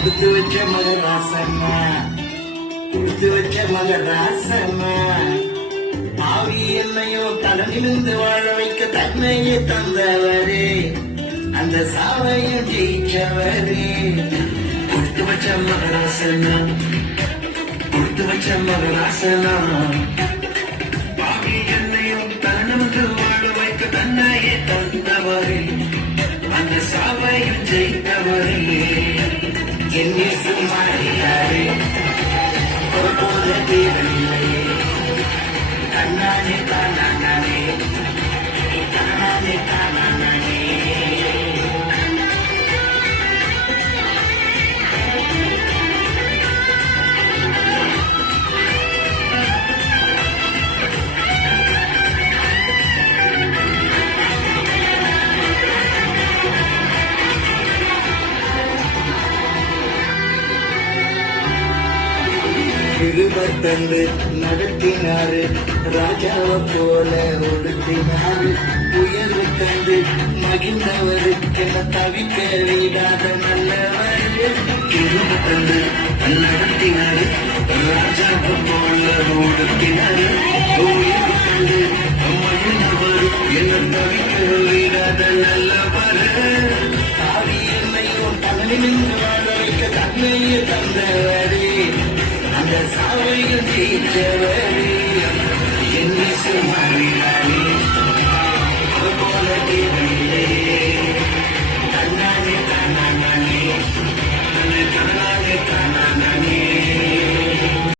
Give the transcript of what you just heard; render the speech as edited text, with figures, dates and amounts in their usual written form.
கொடுத்து வச்ச மகராசனா, கொடுத்து வச்ச மகராசனா. ஆவி என்னையும் தலனிலிருந்து வாழ வைக்க தன்னையே தந்தவரே, அந்த சாவையும் ஜெயிச்சவரே. கொடுத்து வச்ச மகராசனா, கொடுத்து வச்ச மகராசனா. ஆவி என்னையும் தலனிலிருந்து வாழ வைக்க தன்னையே தந்தவரே, அந்த சாவையும் ஜெயித்தவரே. என்னை சுமாரியாரே ஒரு போத தேவையில்லையே. கண்ணானே தானானே, தானானே தானானே. கிருபத்தந்து நடத்தினாரு, ராஜாவை போல ஒடுத்தினாரு. உயர்வு தந்து மகிழ்ந்தவரு, என தவிக்க விடாத நல்லவரு. கிருபத்தந்து நடத்தினாரு, ராஜாவை போல ஒடுத்தினாரு. உயர்வு தந்து மகிழ்ந்தவரு, என தவிக்க விடாத நல்லவரு. தாவி என்னையும் தன்னிலிருந்து வாழ வைக்க தன்னையே தந்தவரே, அந்த சாவையில் ஜெயிச்சவர்.